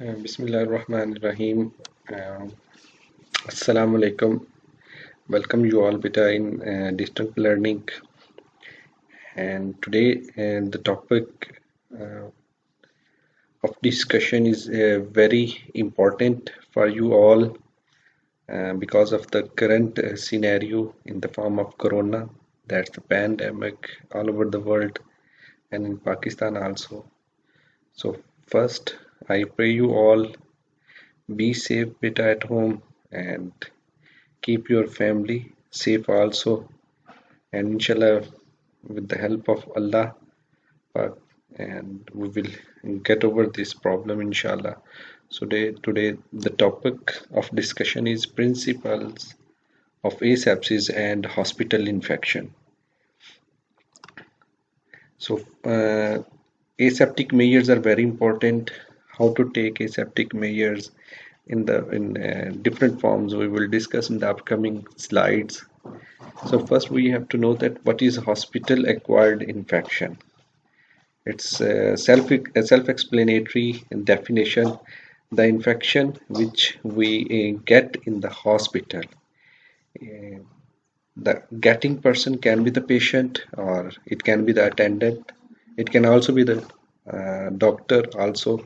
Bismillahirrahmanirrahim. Assalamu alaikum. Welcome you all beta in distant learning. And today the topic uh, of discussion is very important for you all because of the current scenario in the form of corona. That's the pandemic all over the world and in Pakistan also. So first, I pray you all be safe beta at home and keep your family safe also, and inshallah with the help of Allah Pak, and we will get over this problem inshallah. So today the topic of discussion is principles of asepsis and hospital infection. So aseptic measures are very important. How to take aseptic measures in different forms we will discuss in the upcoming slides. So first we have to know that what is hospital acquired infection. It's a self-explanatory definition. The infection which we get in the hospital. Uh, the getting person can be the patient or it can be the attendant. It can also be the doctor, also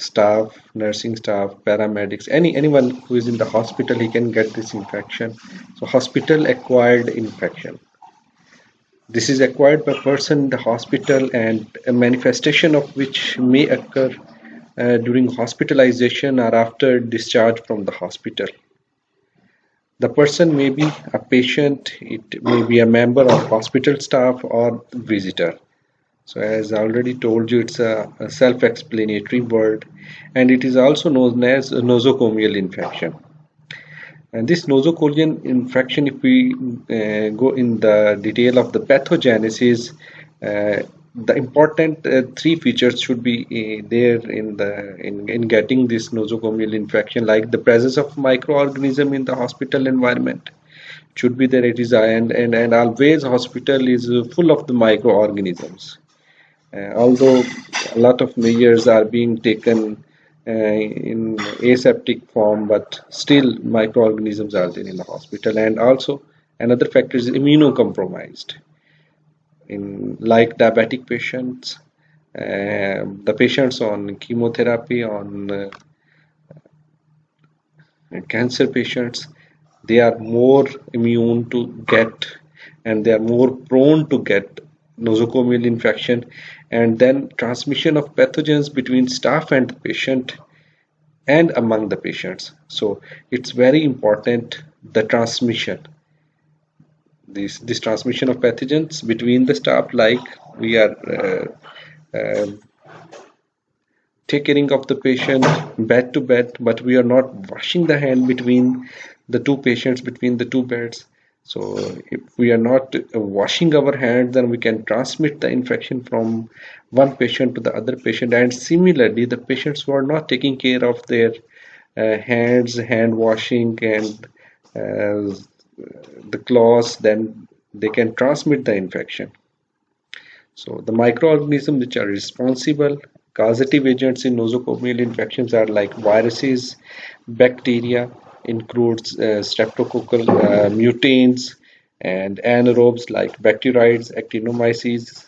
staff, nursing staff, paramedics, anyone who is in the hospital, he can get this infection. So hospital acquired infection. This is acquired by person in the hospital and a manifestation of which may occur during hospitalization or after discharge from the hospital. The person may be a patient, it may be a member of hospital staff or visitor. So as I already told you, it's a self-explanatory word, and it is also known as a nosocomial infection. And this nosocomial infection, if we go in the detail of the pathogenesis, the important three features should be there in getting this nosocomial infection, like the presence of microorganism in the hospital environment should be there. It is and always hospital is full of the microorganisms. Although a lot of measures are being taken in aseptic form, but still microorganisms are there in the hospital. And also another factor is immunocompromised. In like diabetic patients, the patients on chemotherapy, on cancer patients, they are more immune to get, and they are more prone to get nosocomial infection, and then transmission of pathogens between staff and the patient and among the patients. So it's very important, the transmission, this transmission of pathogens between the staff, like we are take caring of the patient bed to bed, but we are not washing the hand between the two patients, between the two beds. So if we are not washing our hands, then we can transmit the infection from one patient to the other patient. And similarly, the patients who are not taking care of their hands, hand washing, and the cloths, then they can transmit the infection. So the microorganisms which are responsible causative agents in nosocomial infections are like viruses, bacteria, includes streptococcal mutants, and anaerobes like bacteroids, actinomyces,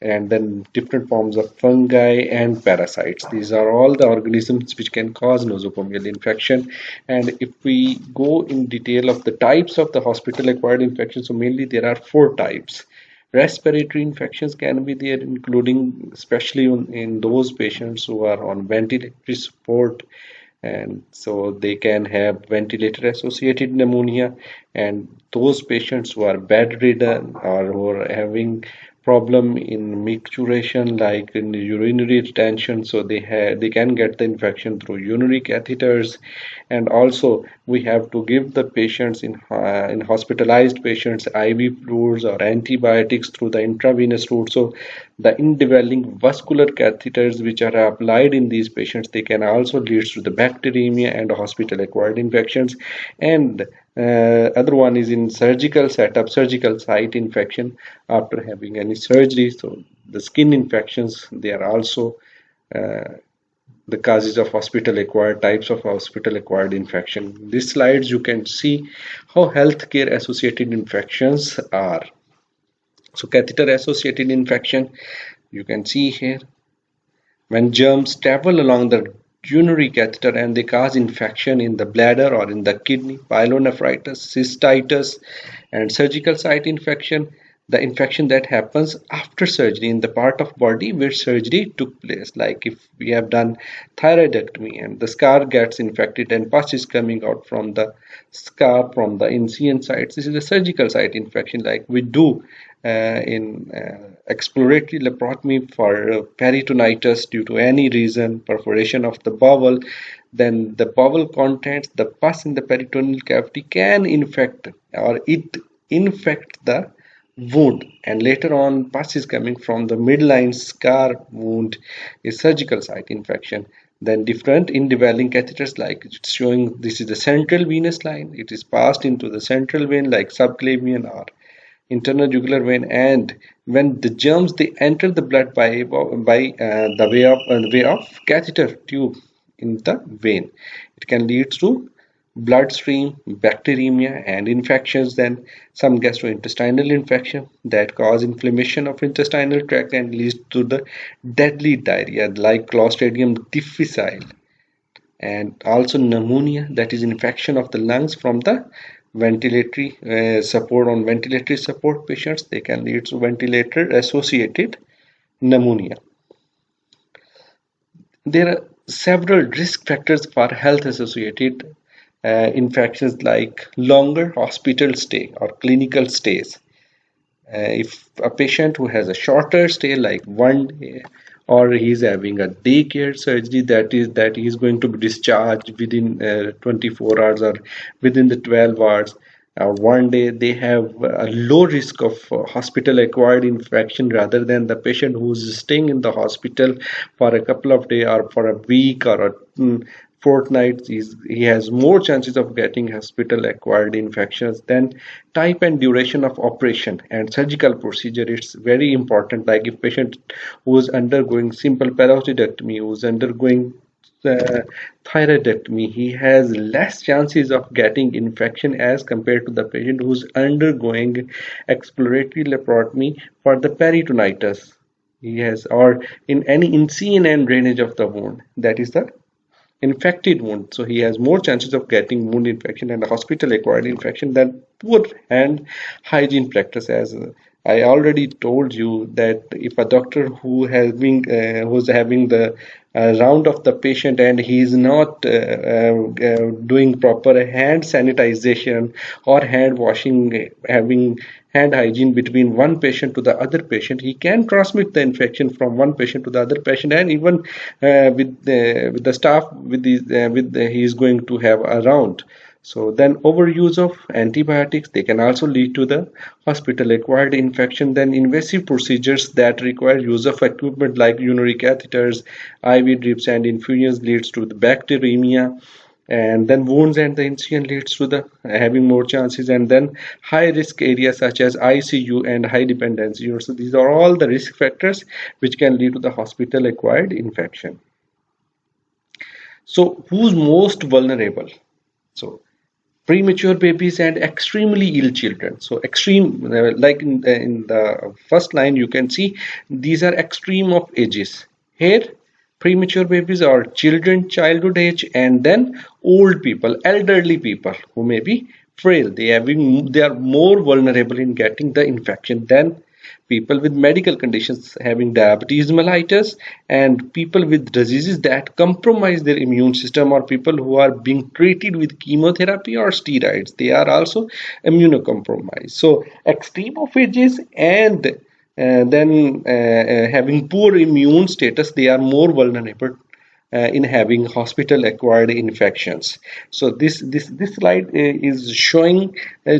and then different forms of fungi and parasites. These are all the organisms which can cause nosocomial infection. And if we go in detail of the types of the hospital acquired infections, so mainly there are four types. Respiratory infections can be there, including especially in those patients who are on ventilatory support, and so they can have ventilator associated pneumonia, and those patients who are bedridden or who are having problem in micturition, like in urinary retention, so they can get the infection through urinary catheters. And also we have to give the patients in hospitalized patients IV fluids or antibiotics through the intravenous route. So the indwelling vascular catheters which are applied in these patients, they can also lead to the bacteremia and hospital acquired infections. And other one is in surgical setup, surgical site infection after having any surgery. So the skin infections, they are also the causes of hospital acquired types of hospital acquired infection. These slides you can see how healthcare associated infections are. So catheter associated infection, you can see here, when germs travel along the urinary catheter and they cause infection in the bladder or in the kidney, pyelonephritis, cystitis, and surgical site infection, the infection that happens after surgery in the part of body where surgery took place. Like if we have done thyroidectomy and the scar gets infected and pus is coming out from the scar from the incision sites, this is a surgical site infection. Like we do in exploratory laparotomy for peritonitis due to any reason, perforation of the bowel, then the bowel contents, the pus in the peritoneal cavity can infect or it infect the wound, and later on pus is coming from the midline scar wound is surgical site infection. Then different indwelling catheters, like it's showing this is the central venous line, it is passed into the central vein like subclavian or internal jugular vein, and when the germs they enter the blood by the way of catheter tube in the vein, it can lead to bloodstream bacteremia and infections. Then some gastrointestinal infection that cause inflammation of intestinal tract and leads to the deadly diarrhea like clostridium difficile, and also pneumonia, that is infection of the lungs from the ventilatory support on ventilatory support patients, they can lead to ventilator associated pneumonia. There are several risk factors for health associated infections like longer hospital stay or clinical stays. If a patient who has a shorter stay like 1 day, or he's having a daycare surgery, that is that he's going to be discharged within 24 hours or within the 12 hours, 1 day, they have a low risk of hospital acquired infection rather than the patient who's staying in the hospital for a couple of days or for a week or a fortnight. He has more chances of getting hospital acquired infections. Then type and duration of operation and surgical procedure, it's very important. Like if patient who is undergoing simple parosidectomy, who is undergoing thyroidectomy, he has less chances of getting infection as compared to the patient who's undergoing exploratory laparotomy for the peritonitis. He has, or in any incision and drainage of the wound, that is the infected wound, so he has more chances of getting wound infection and hospital acquired infection than poor hand hygiene practice. As I already told you that if a doctor who's having the round of the patient and he is not doing proper hand sanitization or hand washing, having hand hygiene between one patient to the other patient, he can transmit the infection from one patient to the other patient, and even with the staff he is going to have around. So then overuse of antibiotics, they can also lead to the hospital acquired infection. Then invasive procedures that require use of equipment like urinary catheters, IV drips and infusions leads to the bacteremia, and then wounds and the incision leads to the having more chances. And then high risk areas such as ICU and high dependency, so these are all the risk factors which can lead to the hospital acquired infection. So who's most vulnerable? So premature babies and extremely ill children. So extreme, like in the first line you can see these are extreme of ages. Here premature babies are children, childhood age, and then old people, elderly people who may be frail. They are more vulnerable in getting the infection than people with medical conditions having diabetes mellitus, and people with diseases that compromise their immune system, or people who are being treated with chemotherapy or steroids, they are also immunocompromised. So extreme of ages and then having poor immune status, they are more vulnerable in having hospital acquired infections. So this slide is showing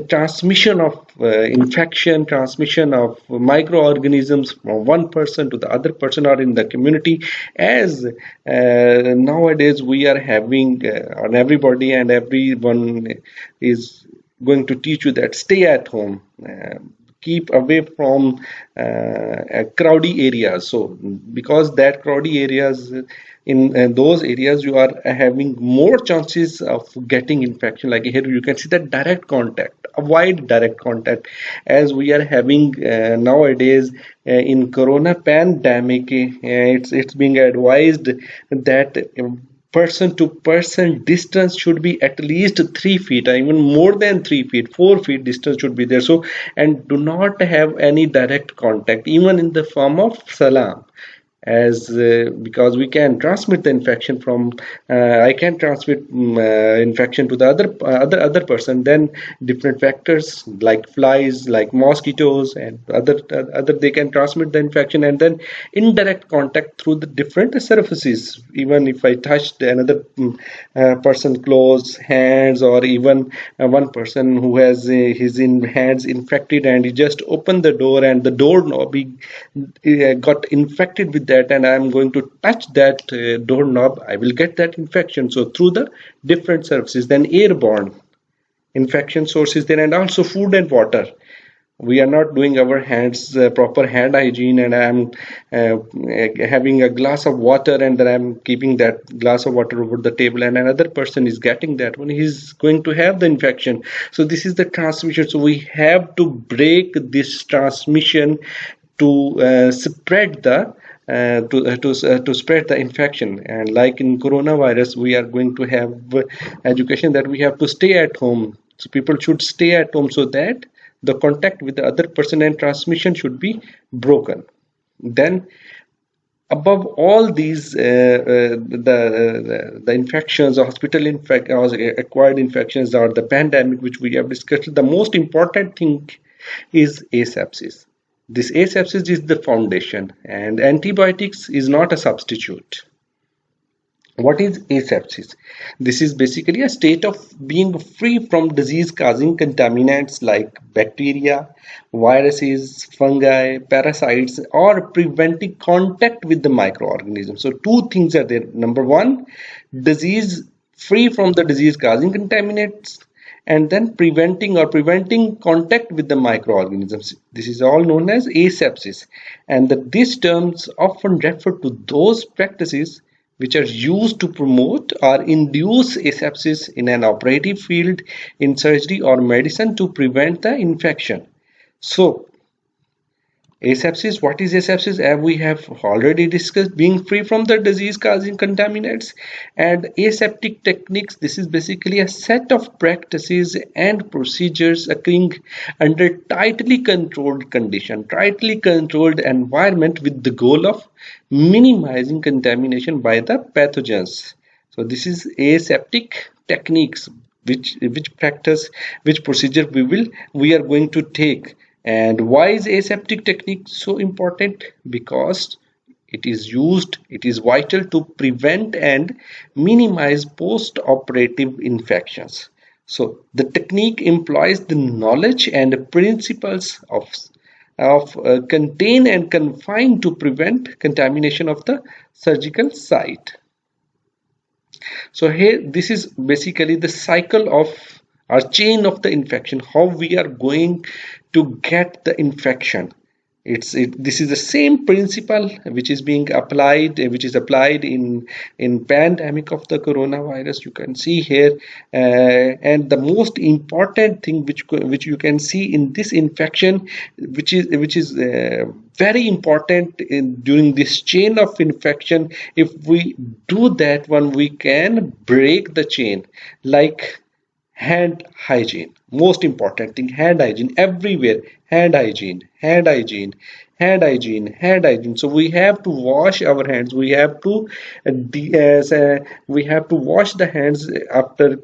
transmission of infection, transmission of microorganisms from one person to the other person or in the community, as nowadays we are having on everybody, and everyone is going to teach you that stay at home. keep away from crowdy areas. So because that crowdy areas, in those areas you are having more chances of getting infection. Like here you can see that direct contact, avoid direct contact, as we are having nowadays in corona pandemic. It's being advised that person to person distance should be at least 3 feet, or even more than 3 feet, 4 feet distance should be there. So, and do not have any direct contact, even in the form of salam, as because we can transmit the infection from I can transmit infection to the other person. Then different factors like flies, like mosquitoes, and other they can transmit the infection. And then indirect contact through the different surfaces. Even if I touch another person clothes, hands, or even one person who has his hands infected, and he just opened the door and the doorknob got infected with that, and I'm going to touch that doorknob, I will get that infection. So through the different surfaces. Then airborne infection sources there, and also food and water. We are not doing our hands proper hand hygiene, and I'm having a glass of water, and then I'm keeping that glass of water over the table, and another person is getting that one, he's going to have the infection. So this is the transmission. So we have to break this transmission to spread the to spread the infection. And like in coronavirus, we are going to have education that we have to stay at home. So people should stay at home, so that the contact with the other person and transmission should be broken. Then above all these the infections, hospital acquired infections, or the pandemic which we have discussed, the most important thing is asepsis. This asepsis is the foundation, and antibiotics is not a substitute. What is asepsis? This is basically a state of being free from disease-causing contaminants like bacteria, viruses, fungi, parasites, or preventing contact with the microorganisms. So two things are there. Number one, disease free from the disease-causing contaminants, and then preventing contact with the microorganisms. This is all known as asepsis, and these terms often refer to those practices which are used to promote or induce asepsis in an operative field, in surgery or medicine, to prevent the infection. So asepsis, what is asepsis? As we have already discussed, being free from the disease causing contaminants. And aseptic techniques, this is basically a set of practices and procedures occurring under tightly controlled condition, tightly controlled environment, with the goal of minimizing contamination by the pathogens. So this is aseptic techniques, which practice, which procedure we are going to take. And why is aseptic technique so important? Because it is vital to prevent and minimize post-operative infections. So the technique employs the knowledge and principles of contain and confine to prevent contamination of the surgical site. So here, this is basically the cycle of or chain of the infection, how we are going to get the infection. This is the same principle which is being applied, which is applied in pandemic of the coronavirus. You can see here, and the most important thing which you can see in this infection, which is very important during this chain of infection. If we do that one, we can break the chain. Like hand hygiene, most important thing, hand hygiene everywhere. Hand hygiene, hand hygiene, hand hygiene, hand hygiene. So we have to wash our hands. We have to we have to wash the hands after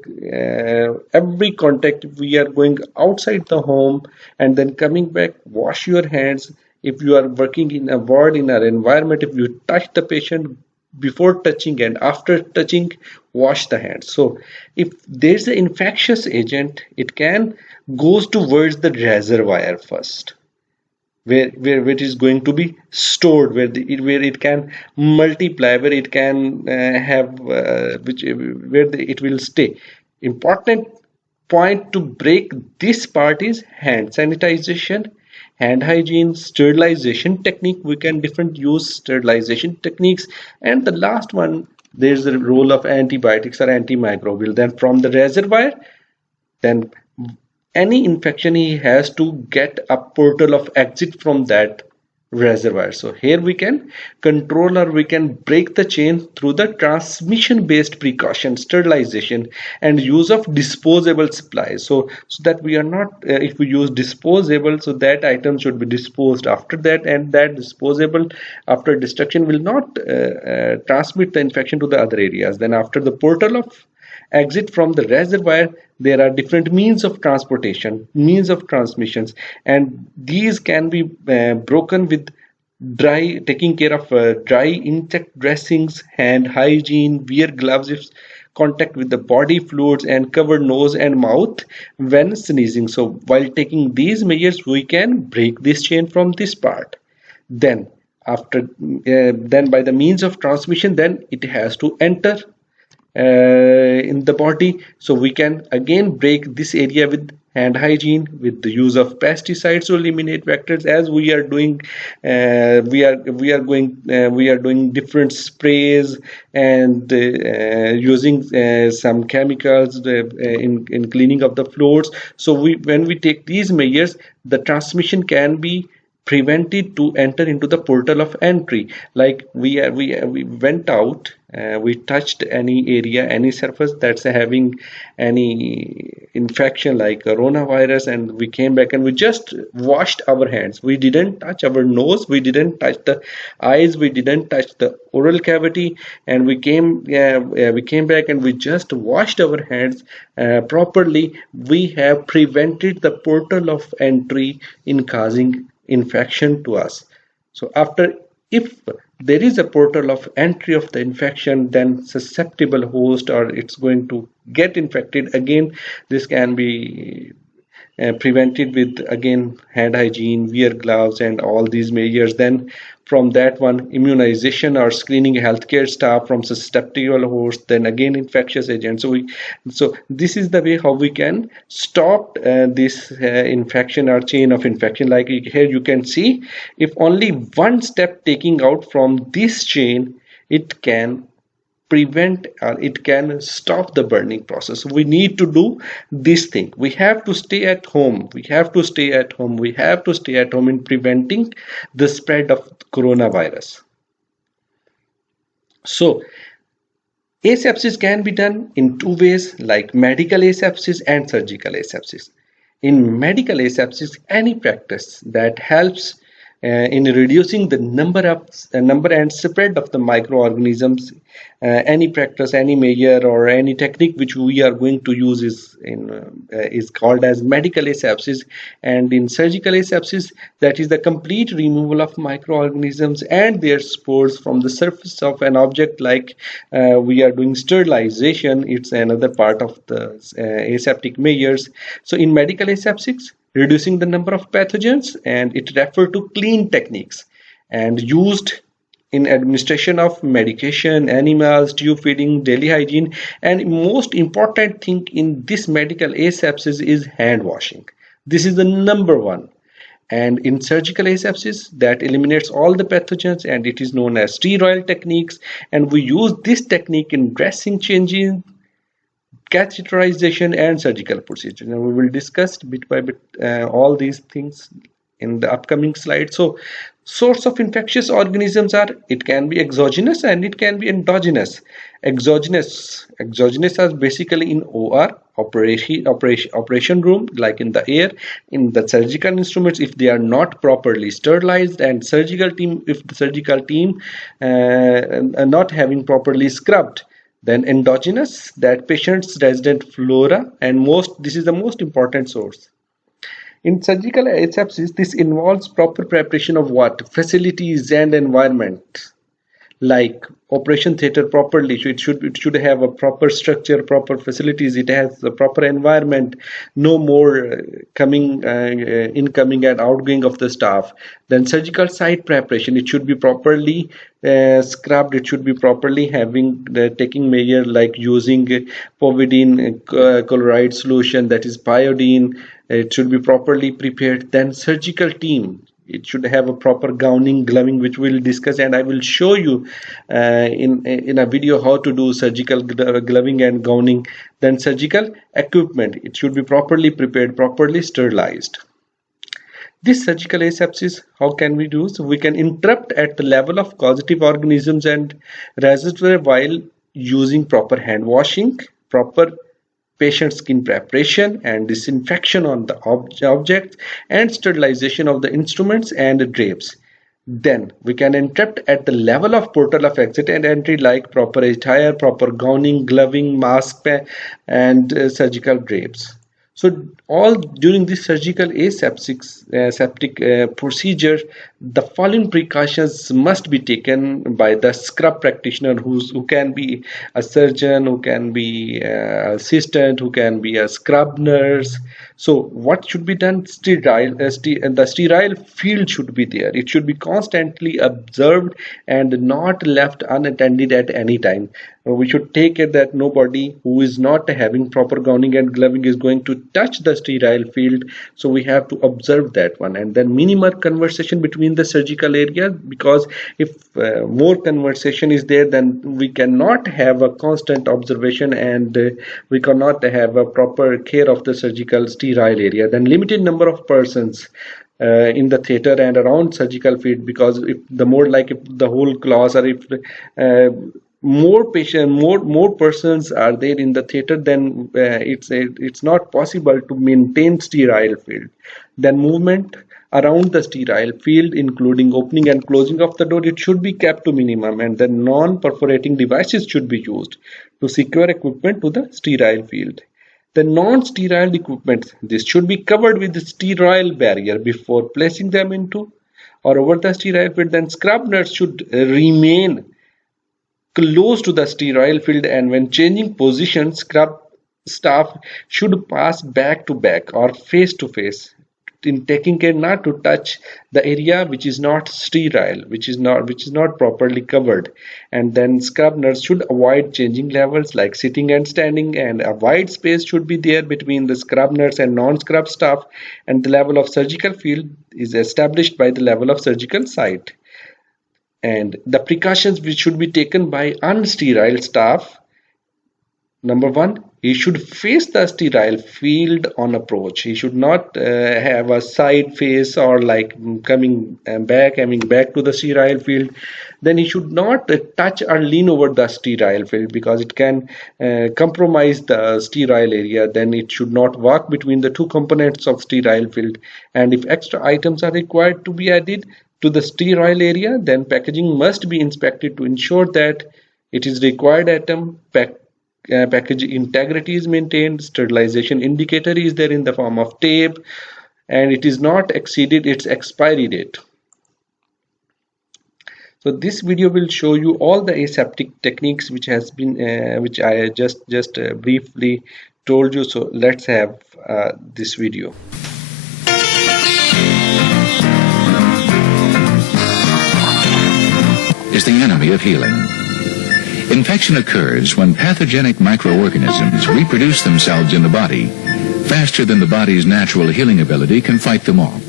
every contact. We are going outside the home and then coming back, wash your hands. If you are working in a ward, in an environment, if you touch the patient, before touching and after touching, wash the hands. So if there's an infectious agent, it can goes towards the reservoir first, where it is going to be stored, where it can multiply, where it can have it will stay. Important point to break this part is hand sanitization, hand hygiene, sterilization technique. We can different use sterilization techniques. And the last one, there's the role of antibiotics or antimicrobial. Then from the reservoir, then any infection, he has to get a portal of exit from that reservoir. So here we can control, or we can break the chain through the transmission based precaution, sterilization, and use of disposable supplies. So that we are not, if we use disposable, so that item should be disposed after that, and that disposable after destruction will not transmit the infection to the other areas. Then after the portal of exit from the reservoir, there are different means of transportation, means of transmissions, and these can be broken with taking care of dry insect dressings, hand hygiene, wear gloves if contact with the body fluids, and cover nose and mouth when sneezing. So while taking these measures, we can break this chain from this part. Then after then by the means of transmission, then it has to enter in the body. So we can again break this area with hand hygiene, with the use of pesticides to eliminate vectors, as we are doing. We are doing different sprays, and using some chemicals in cleaning of the floors. So when we take these measures, the transmission can be prevented to enter into the portal of entry. Like we went out, we touched any area, any surface that's having any infection like coronavirus, and we came back and we just washed our hands. We didn't touch our nose, we didn't touch the eyes, we didn't touch the oral cavity, and we came back and we just washed our hands properly. We have prevented the portal of entry in causing infection to us. So after, if there is a portal of entry of the infection, then susceptible host, or it's going to get infected again, this can be prevented with again hand hygiene, wear gloves, and all these measures. Then from that one, immunization or screening healthcare staff from susceptible hosts, then again infectious agents. So this is the way how we can stop this infection or chain of infection. Like here you can see, if only one step taking out from this chain, it can prevent, or it can stop the burning process. We need to do this thing. We have to stay at home. We have to stay at home. We have to stay at home in preventing the spread of coronavirus. So asepsis can be done in two ways, like medical asepsis and surgical asepsis. In medical asepsis, any practice that helps in reducing the number and spread of the microorganisms, any practice, any measure, or any technique which we are going to use is called as medical asepsis. And in surgical asepsis, that is the complete removal of microorganisms and their spores from the surface of an object. Like we are doing sterilization, it's another part of the aseptic measures. So in medical asepsis, reducing the number of pathogens, and it referred to clean techniques and used in administration of medication, animals, tube feeding, daily hygiene. And most important thing in this medical asepsis is hand washing. This is the number one. And in surgical asepsis, that eliminates all the pathogens, and it is known as sterile techniques. And we use this technique in dressing changing, catheterization, and surgical procedures. And we will discuss bit by bit all these things in the upcoming slide. So source of infectious organisms are, it can be exogenous and it can be endogenous. Exogenous are basically in OR, operation room, like in the air. In the surgical instruments, if they are not properly sterilized, and surgical team, if the surgical team are not having properly scrubbed. Then endogenous, that patient's resident flora, and this is the most important source. In surgical asepsis, this involves proper preparation of what? Facilities and environment. Like operation theater properly, so it should have a proper structure, proper facilities, it has a proper environment, no more incoming and outgoing of the staff. Then surgical site preparation, it should be properly scrubbed, it should be properly having taking measure, like using povidone chloride solution, that is pyodine, It should be properly prepared. Then surgical team. It should have a proper gowning, gloving, which we'll discuss, and I will show you in a video how to do surgical gloving and gowning. Then surgical equipment. It should be properly prepared, properly sterilized. This surgical asepsis, how can we do? So we can interrupt at the level of causative organisms and reservoir while using proper hand washing, proper patient skin preparation and disinfection on the objects, and sterilization of the instruments and drapes. Then we can interrupt at the level of portal of exit and entry, like proper attire, proper gowning, gloving, mask, and surgical drapes. So all during this surgical aseptic procedure, the following precautions must be taken by the scrub practitioner, who can be a surgeon, who can be an assistant, who can be a scrub nurse. So what should be done? The sterile field should be there. It should be constantly observed and not left unattended at any time. We should take care that nobody who is not having proper gowning and gloving is going to touch the sterile field. So we have to observe that one. And then minimal conversation between the surgical area, because if more conversation is there, then we cannot have a constant observation, and we cannot have a proper care of the surgical sterile area. Then limited number of persons in the theater and around surgical field, because if the whole class, or if more persons are there in the theater, then it's not possible to maintain sterile field. Then movement around the sterile field, including opening and closing of the door, it should be kept to minimum, and then non-perforating devices should be used to secure equipment to the sterile field. The non-sterile equipment, this should be covered with the sterile barrier before placing them into or over the sterile field. Then scrub nurse should remain close to the sterile field, and when changing position, scrub staff should pass back to back or face to face, in taking care not to touch the area which is not sterile, which is not properly covered. And then scrub nurse should avoid changing levels like sitting and standing, and a wide space should be there between the scrub nurse and non-scrub staff, and the level of surgical field is established by the level of surgical site. And the precautions which should be taken by unsterile staff: number one, he should face the sterile field on approach. He should not have a side face or like coming back to the sterile field. Then he should not touch or lean over the sterile field, because it can compromise the sterile area. Then it should not walk between the two components of sterile field. And if extra items are required to be added to the sterile area, then packaging must be inspected to ensure that it is required item package integrity is maintained, sterilization indicator is there in the form of tape, and it is not exceeded its expiry date. So this video will show you all the aseptic techniques which I just briefly told you. So let's have this video. Is the enemy of healing. Infection occurs when pathogenic microorganisms reproduce themselves in the body faster than the body's natural healing ability can fight them off.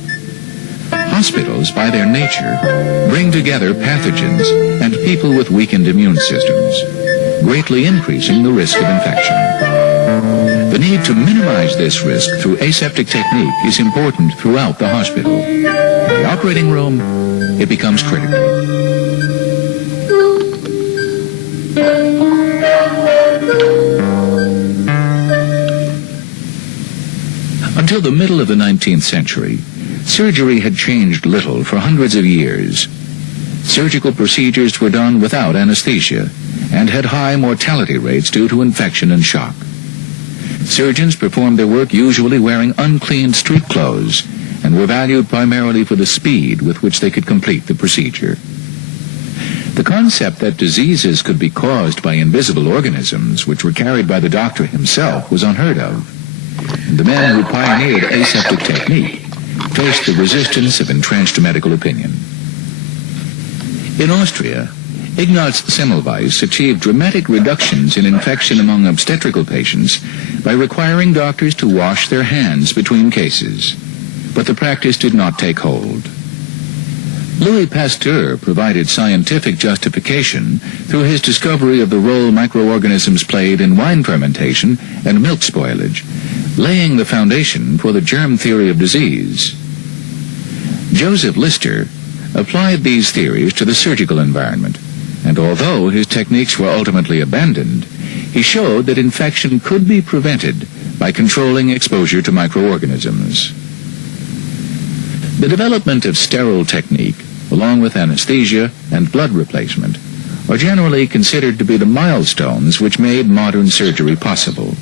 Hospitals, by their nature, bring together pathogens and people with weakened immune systems, greatly increasing the risk of infection. The need to minimize this risk through aseptic technique is important throughout the hospital. In the operating room, it becomes critical. Until the middle of the 19th century, surgery had changed little for hundreds of years. Surgical procedures were done without anesthesia and had high mortality rates due to infection and shock. Surgeons performed their work usually wearing unclean street clothes and were valued primarily for the speed with which they could complete the procedure. The concept that diseases could be caused by invisible organisms, which were carried by the doctor himself, was unheard of. And the men who pioneered aseptic technique faced the resistance of entrenched medical opinion. In Austria, Ignaz Semmelweis achieved dramatic reductions in infection among obstetrical patients by requiring doctors to wash their hands between cases. But the practice did not take hold. Louis Pasteur provided scientific justification through his discovery of the role microorganisms played in wine fermentation and milk spoilage, laying the foundation for the germ theory of disease. Joseph Lister applied these theories to the surgical environment, and although his techniques were ultimately abandoned, he showed that infection could be prevented by controlling exposure to microorganisms. The development of sterile technique, along with anesthesia and blood replacement, are generally considered to be the milestones which made modern surgery possible.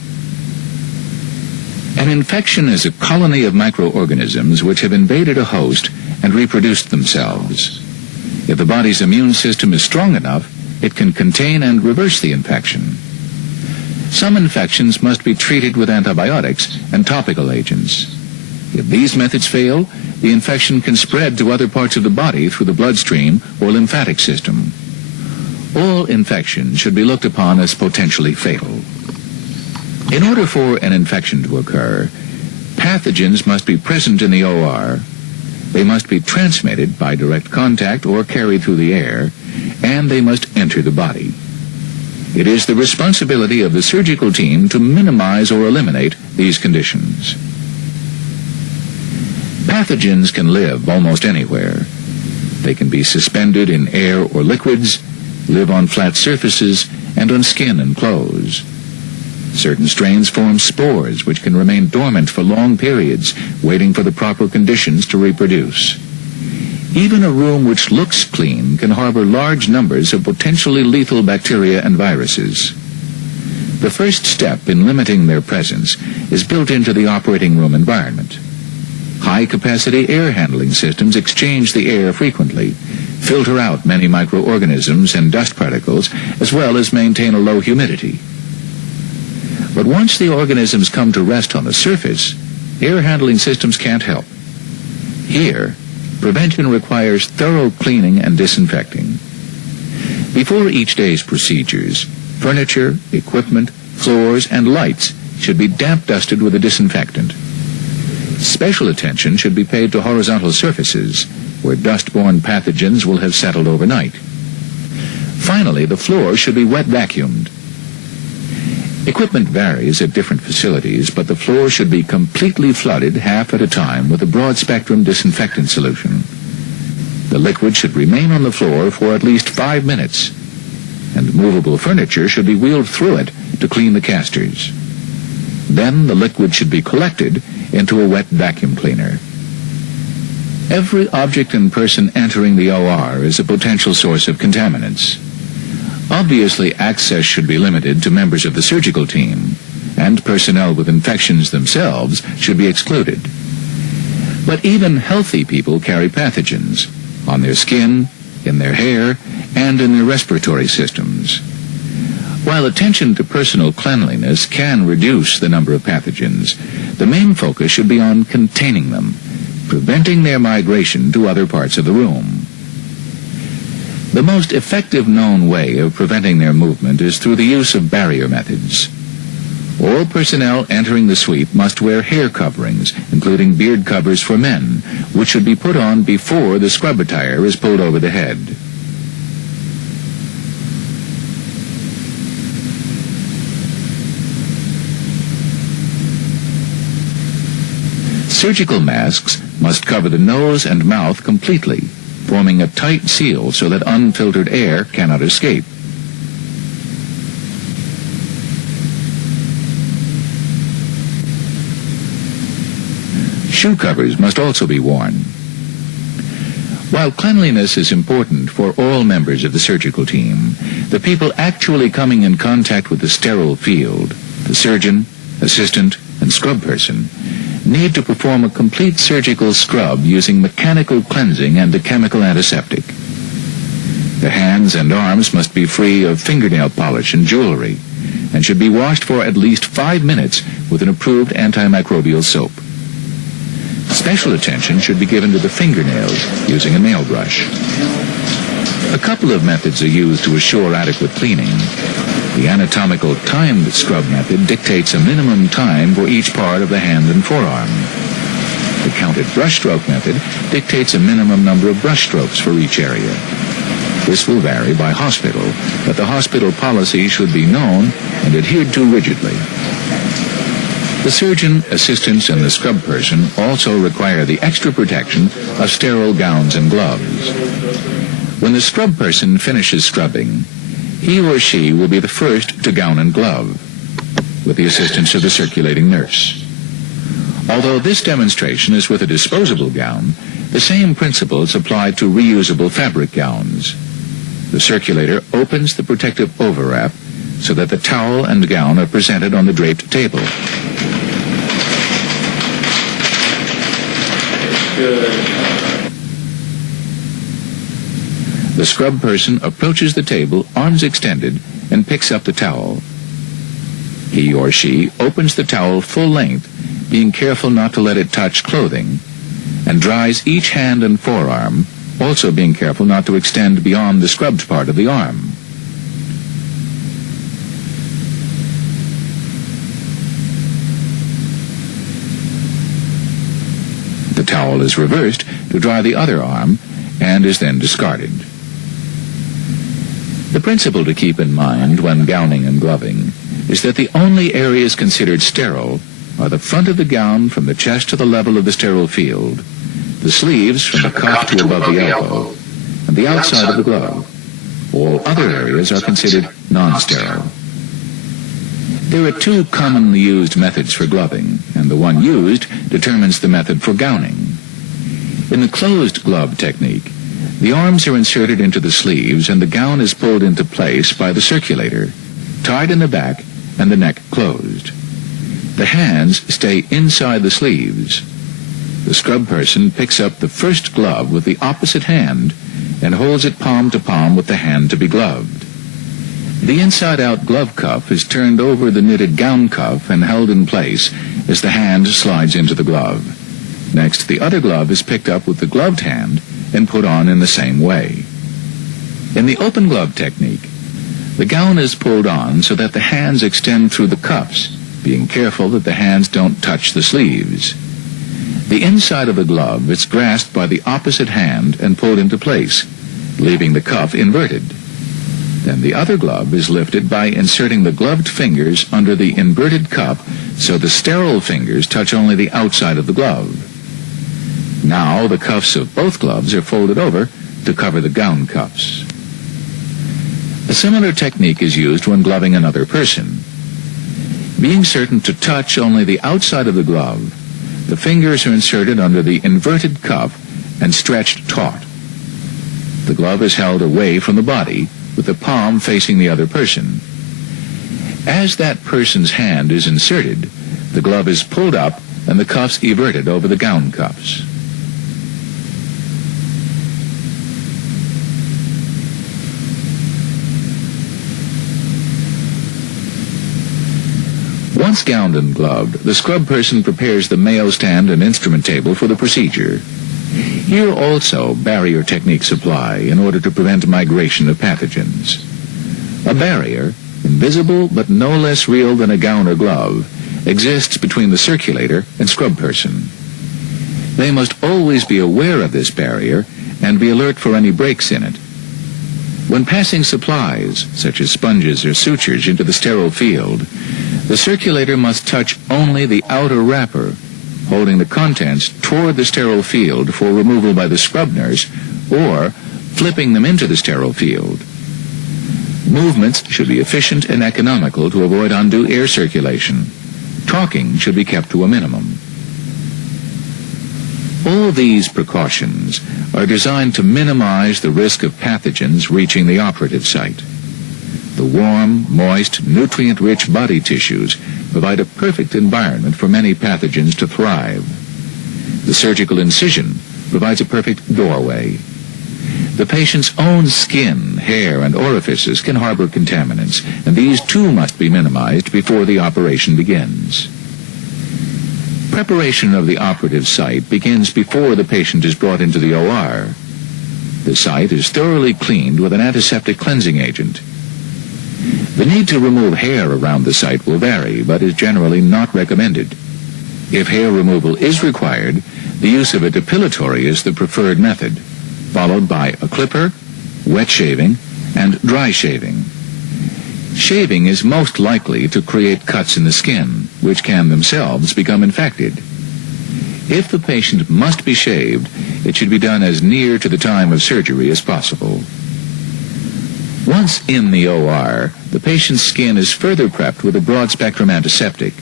An infection is a colony of microorganisms which have invaded a host and reproduced themselves. If the body's immune system is strong enough, it can contain and reverse the infection. Some infections must be treated with antibiotics and topical agents. If these methods fail, the infection can spread to other parts of the body through the bloodstream or lymphatic system. All infections should be looked upon as potentially fatal. In order for an infection to occur, pathogens must be present in the OR, they must be transmitted by direct contact or carried through the air, and they must enter the body. It is the responsibility of the surgical team to minimize or eliminate these conditions. Pathogens can live almost anywhere. They can be suspended in air or liquids, live on flat surfaces, and on skin and clothes. Certain strains form spores which can remain dormant for long periods, waiting for the proper conditions to reproduce. Even a room which looks clean can harbor large numbers of potentially lethal bacteria and viruses. The first step in limiting their presence is built into the operating room environment. High-capacity air handling systems exchange the air frequently, filter out many microorganisms and dust particles, as well as maintain a low humidity. But once the organisms come to rest on the surface, air handling systems can't help. Here, prevention requires thorough cleaning and disinfecting. Before each day's procedures, furniture, equipment, floors, and lights should be damp dusted with a disinfectant. Special attention should be paid to horizontal surfaces, where dust-borne pathogens will have settled overnight. Finally, the floor should be wet vacuumed. Equipment varies at different facilities, but the floor should be completely flooded half at a time with a broad-spectrum disinfectant solution. The liquid should remain on the floor for at least 5 minutes, and movable furniture should be wheeled through it to clean the casters. Then the liquid should be collected into a wet vacuum cleaner. Every object and person entering the OR is a potential source of contaminants. Obviously, access should be limited to members of the surgical team, and personnel with infections themselves should be excluded. But even healthy people carry pathogens on their skin, in their hair, and in their respiratory systems. While attention to personal cleanliness can reduce the number of pathogens, the main focus should be on containing them, preventing their migration to other parts of the room. The most effective known way of preventing their movement is through the use of barrier methods. All personnel entering the suite must wear hair coverings, including beard covers for men, which should be put on before the scrub attire is pulled over the head. Surgical masks must cover the nose and mouth completely, forming a tight seal so that unfiltered air cannot escape. Shoe covers must also be worn. While cleanliness is important for all members of the surgical team, the people actually coming in contact with the sterile field, the surgeon, assistant, and scrub person, need to perform a complete surgical scrub using mechanical cleansing and a chemical antiseptic. The hands and arms must be free of fingernail polish and jewelry, and should be washed for at least 5 minutes with an approved antimicrobial soap. Special attention should be given to the fingernails using a nail brush. A couple of methods are used to assure adequate cleaning. The anatomical timed scrub method dictates a minimum time for each part of the hand and forearm. The counted brushstroke method dictates a minimum number of brushstrokes for each area. This will vary by hospital, but the hospital policy should be known and adhered to rigidly. The surgeon, assistants, and the scrub person also require the extra protection of sterile gowns and gloves. When the scrub person finishes scrubbing, he or she will be the first to gown and glove, with the assistance of the circulating nurse. Although this demonstration is with a disposable gown, the same principles apply to reusable fabric gowns. The circulator opens the protective overwrap so that the towel and gown are presented on the draped table. The scrub person approaches the table, arms extended, and picks up the towel. He or she opens the towel full length, being careful not to let it touch clothing, and dries each hand and forearm, also being careful not to extend beyond the scrubbed part of the arm. The towel is reversed to dry the other arm and is then discarded. The principle to keep in mind when gowning and gloving is that the only areas considered sterile are the front of the gown from the chest to the level of the sterile field, the sleeves from the cuff to above the elbow, and the outside of the glove. All other areas are considered non-sterile. There are two commonly used methods for gloving, and the one used determines the method for gowning. In the closed glove technique, the arms are inserted into the sleeves and the gown is pulled into place by the circulator, tied in the back and the neck closed. The hands stay inside the sleeves. The scrub person picks up the first glove with the opposite hand and holds it palm to palm with the hand to be gloved. The inside-out glove cuff is turned over the knitted gown cuff and held in place as the hand slides into the glove. Next, the other glove is picked up with the gloved hand and put on in the same way. In the open glove technique, the gown is pulled on so that the hands extend through the cuffs, being careful that the hands don't touch the sleeves. The inside of the glove is grasped by the opposite hand and pulled into place, leaving the cuff inverted. Then the other glove is lifted by inserting the gloved fingers under the inverted cuff so the sterile fingers touch only the outside of the glove. Now the cuffs of both gloves are folded over to cover the gown cuffs. A similar technique is used when gloving another person. Being certain to touch only the outside of the glove, the fingers are inserted under the inverted cuff and stretched taut. The glove is held away from the body, with the palm facing the other person. As that person's hand is inserted, the glove is pulled up and the cuffs everted over the gown cuffs. Once gowned and gloved, the scrub person prepares the Mayo stand and instrument table for the procedure. Here also barrier techniques apply in order to prevent migration of pathogens. A barrier, invisible but no less real than a gown or glove, exists between the circulator and scrub person. They must always be aware of this barrier and be alert for any breaks in it. When passing supplies, such as sponges or sutures, into the sterile field, the circulator must touch only the outer wrapper, holding the contents toward the sterile field for removal by the scrub nurse, or flipping them into the sterile field. Movements should be efficient and economical to avoid undue air circulation. Talking should be kept to a minimum. All these precautions are designed to minimize the risk of pathogens reaching the operative site. The warm, moist, nutrient-rich body tissues provide a perfect environment for many pathogens to thrive. The surgical incision provides a perfect doorway. The patient's own skin, hair, and orifices can harbor contaminants, and these too must be minimized before the operation begins. Preparation of the operative site begins before the patient is brought into the OR. the site is thoroughly cleaned with an antiseptic cleansing agent. The need to remove hair around the site will vary, but is generally not recommended. If hair removal is required, the use of a depilatory is the preferred method, followed by a clipper, wet shaving, and dry shaving. Shaving is most likely to create cuts in the skin, which can themselves become infected. If the patient must be shaved, it should be done as near to the time of surgery as possible. Once in the OR, the patient's skin is further prepped with a broad-spectrum antiseptic.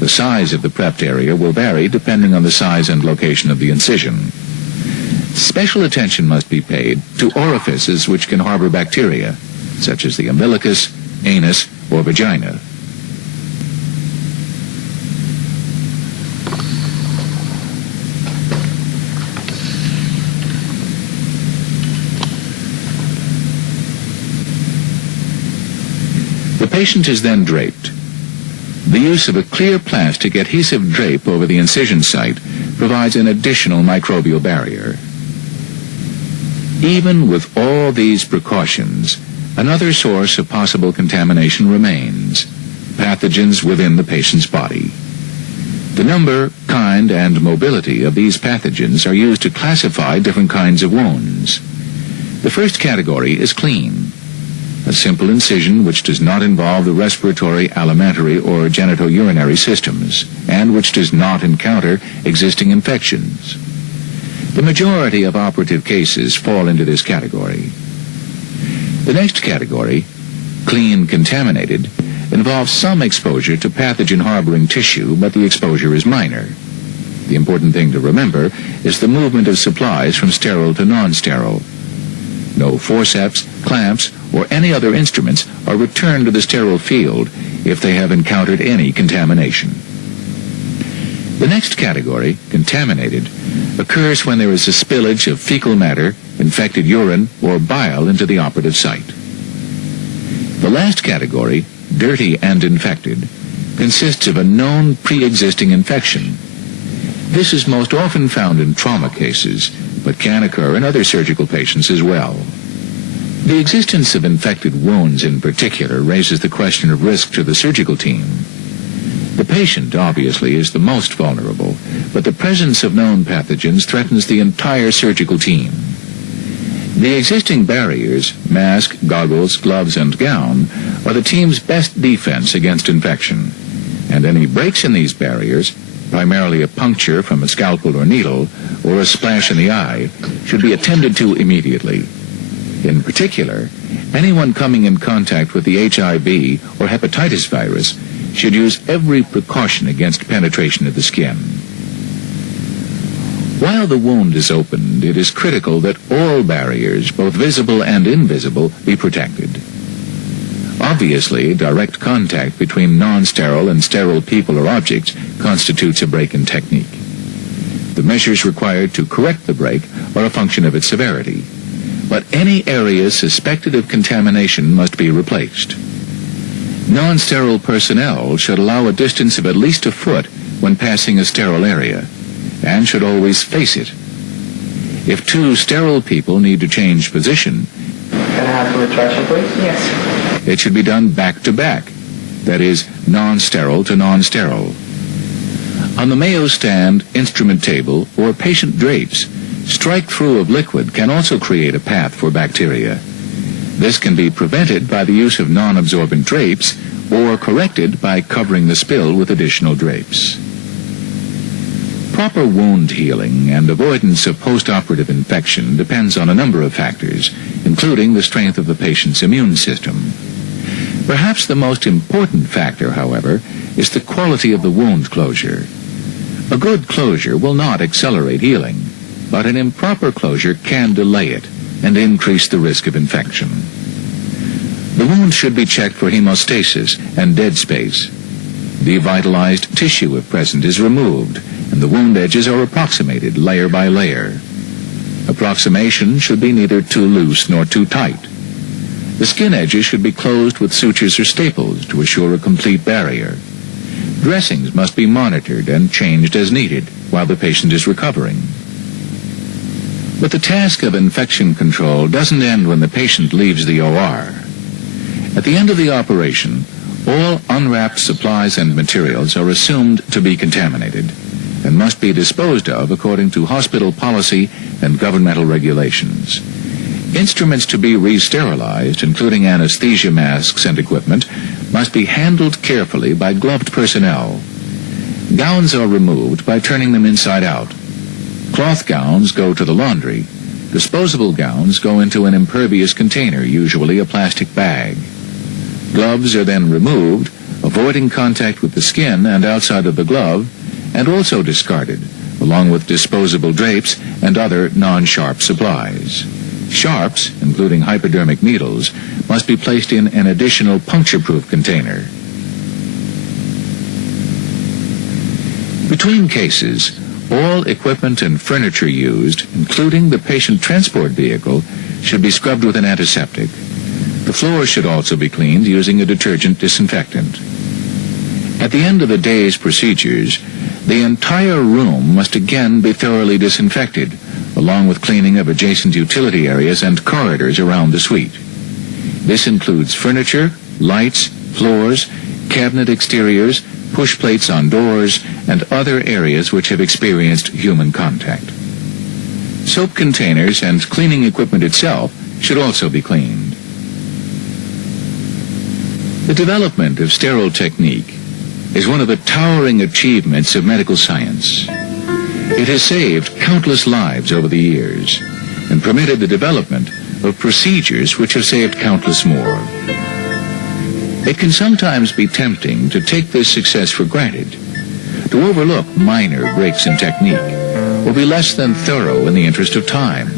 The size of the prepped area will vary depending on the size and location of the incision. Special attention must be paid to orifices which can harbor bacteria, such as the umbilicus, anus, or vagina. The patient is then draped. The use of a clear plastic adhesive drape over the incision site provides an additional microbial barrier. Even with all these precautions, another source of possible contamination remains: pathogens within the patient's body. The number, kind, and mobility of these pathogens are used to classify different kinds of wounds. The first category is clean, a simple incision which does not involve the respiratory, alimentary, or genitourinary systems, and which does not encounter existing infections. The majority of operative cases fall into this category. The next category, clean contaminated, involves some exposure to pathogen-harboring tissue, but the exposure is minor. The important thing to remember is the movement of supplies from sterile to non-sterile. No forceps, clamps, or any other instruments are returned to the sterile field if they have encountered any contamination. The next category, contaminated, occurs when there is a spillage of fecal matter, infected urine, or bile into the operative site. The last category, dirty and infected, consists of a known pre-existing infection. This is most often found in trauma cases, but can occur in other surgical patients as well. The existence of infected wounds in particular raises the question of risk to the surgical team. The patient, obviously, is the most vulnerable, but the presence of known pathogens threatens the entire surgical team. The existing barriers, mask, goggles, gloves, and gown, are the team's best defense against infection, and any breaks in these barriers, primarily a puncture from a scalpel or needle, or a splash in the eye, should be attended to immediately. In particular, anyone coming in contact with the HIV or hepatitis virus should use every precaution against penetration of the skin. While the wound is opened, it is critical that all barriers, both visible and invisible, be protected. Obviously, direct contact between non-sterile and sterile people or objects constitutes a break-in technique. The measures required to correct the break are a function of its severity, but any areas suspected of contamination must be replaced. Non-sterile personnel should allow a distance of at least a foot when passing a sterile area, and should always face it. If two sterile people need to change position, Can I have some retraction, please? Yes. it should be done back to back, that is, non-sterile to non-sterile. On the Mayo stand, instrument table, or patient drapes, strike-through of liquid can also create a path for bacteria. This can be prevented by the use of non-absorbent drapes or corrected by covering the spill with additional drapes. Proper wound healing and avoidance of post-operative infection depends on a number of factors, including the strength of the patient's immune system. Perhaps the most important factor, however, is the quality of the wound closure. A good closure will not accelerate healing, but an improper closure can delay it and increase the risk of infection. The wound should be checked for hemostasis and dead space. Devitalized tissue, if present, is removed, and the wound edges are approximated layer by layer. Approximation should be neither too loose nor too tight. The skin edges should be closed with sutures or staples to assure a complete barrier. Dressings must be monitored and changed as needed while the patient is recovering. But the task of infection control doesn't end when the patient leaves the OR. At the end of the operation, all unwrapped supplies and materials are assumed to be contaminated and must be disposed of according to hospital policy and governmental regulations. Instruments to be re-sterilized, including anesthesia masks and equipment, must be handled carefully by gloved personnel. Gowns are removed by turning them inside out. Cloth gowns go to the laundry. Disposable gowns go into an impervious container, usually a plastic bag. Gloves are then removed, avoiding contact with the skin and outside of the glove, and also discarded, along with disposable drapes and other non-sharp supplies. Sharps, including hypodermic needles, must be placed in an additional puncture-proof container. Between cases, all equipment and furniture used, including the patient transport vehicle, should be scrubbed with an antiseptic. The floors should also be cleaned using a detergent disinfectant. At the end of the day's procedures, the entire room must again be thoroughly disinfected, along with cleaning of adjacent utility areas and corridors around the suite. This includes furniture, lights, floors, cabinet exteriors, push plates on doors, and other areas which have experienced human contact. Soap containers and cleaning equipment itself should also be cleaned. The development of sterile technique is one of the towering achievements of medical science. It has saved countless lives over the years and permitted the development of procedures which have saved countless more. It can sometimes be tempting to take this success for granted, to overlook minor breaks in technique, or be less than thorough in the interest of time.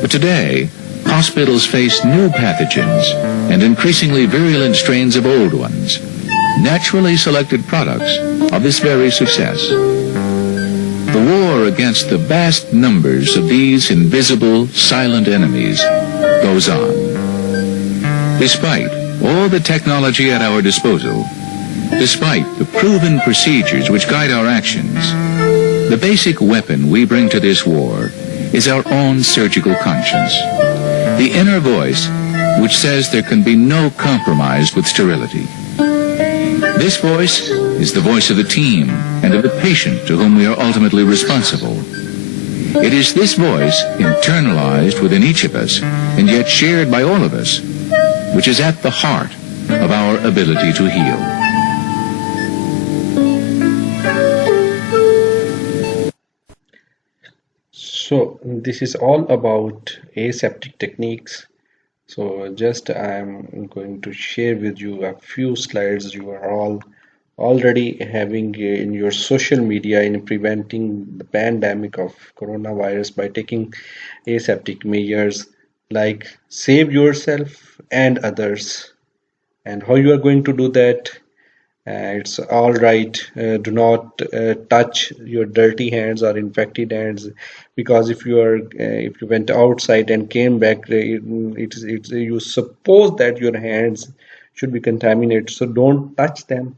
But today, hospitals face new pathogens and increasingly virulent strains of old ones, naturally selected products of this very success. The war against the vast numbers of these invisible, silent enemies goes on. Despite all the technology at our disposal, despite the proven procedures which guide our actions, the basic weapon we bring to this war is our own surgical conscience, the inner voice which says there can be no compromise with sterility. This voice is the voice of the team and of the patient to whom we are ultimately responsible. It is this voice, internalized within each of us, and yet shared by all of us, which is at the heart of our ability to heal. So this is all about aseptic techniques. So just I'm going to share with you a few slides you are all already having in your social media in preventing the pandemic of coronavirus by taking aseptic measures like save yourself and others. And how you are going to do that? It's all right. Do not touch your dirty hands or infected hands, because if you went outside and came back, you suppose that your hands should be contaminated. So don't touch them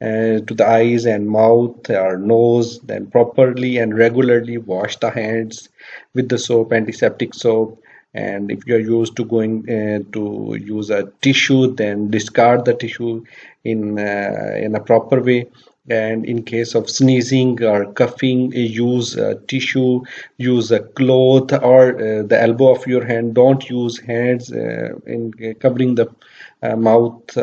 to the eyes and mouth or nose. Then properly and regularly wash the hands with the soap, antiseptic soap. And if you are used to going to use a tissue, then discard the tissue in a proper way. And in case of sneezing or coughing, use a tissue, use a cloth or the elbow of your hand. Don't use hands in covering the mouth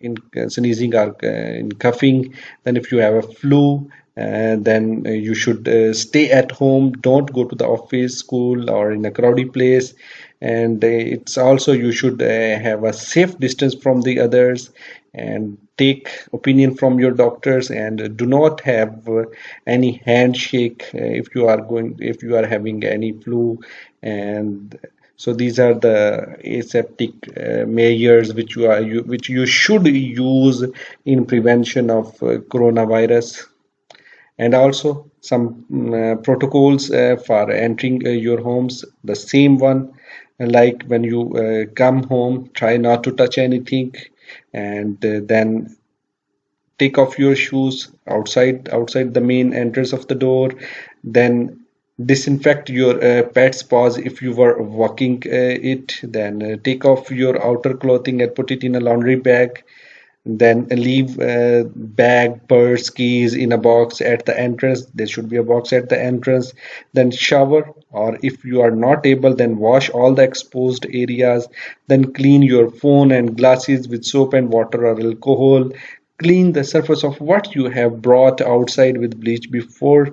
in sneezing or in coughing. Then if you have a flu, then you should stay at home. Don't go to the office, school, or in a crowded place. And it's also you should have a safe distance from the others, and take opinion from your doctors, and do not have any handshake if you are having any flu. And so these are the aseptic measures which you should use in prevention of coronavirus. And also some protocols for entering your homes, the same one, like when you come home, try not to touch anything, and then take off your shoes outside the main entrance of the door. Then Disinfect your pet's paws if you were walking it. Then take off your outer clothing and put it in a laundry bag. Then leave bag, purse, keys in a box at the entrance. There should be a box at the entrance. Then shower, or if you are not able, then wash all the exposed areas. Then clean your phone and glasses with soap and water or alcohol. Clean the surface of what you have brought outside with bleach before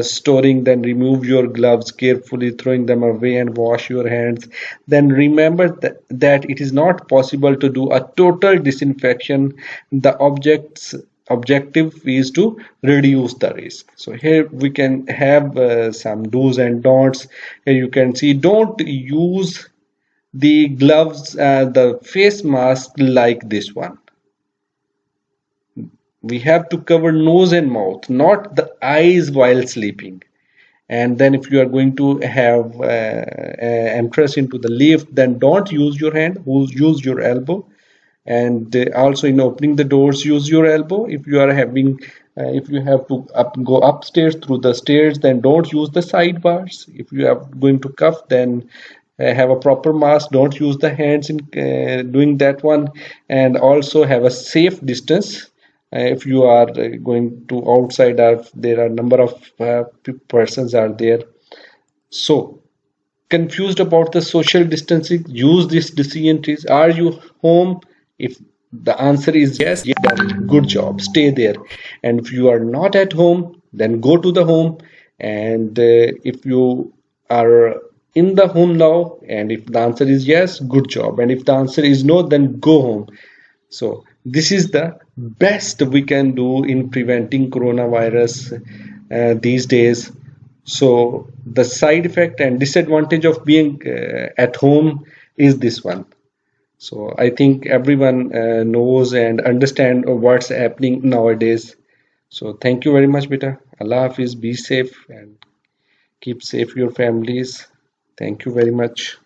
storing. Then remove your gloves carefully, throwing them away, and wash your hands. Then remember that it is not possible to do a total disinfection. The objective is to reduce the risk. So here we can have some do's and don'ts. Here you can see, don't use the gloves, the face mask like this one. We have to cover nose and mouth, not the eyes while sleeping. And then if you are going to have entrance into the lift, then don't use your hand, use your elbow. And also in opening the doors, use your elbow. If you are having if you have to go upstairs through the stairs, then don't use the sidebars. If you are going to cuff, then have a proper mask. Don't use the hands in doing that one. And also have a safe distance. If you are going to outside, there are number of persons are there. So confused about the social distancing, use this decision trees. Are you home? If the answer is yes, then good job, stay there. And if you are not at home, then go to the home. And if you are in the home now, and if the answer is yes, good job. And if the answer is no, then go home. So this is the best we can do in preventing coronavirus these days. So the side effect and disadvantage of being at home is this one. So I think everyone knows and understand what's happening nowadays. So thank you very much, beta. Allah Hafiz, be safe and keep safe your families. Thank you very much.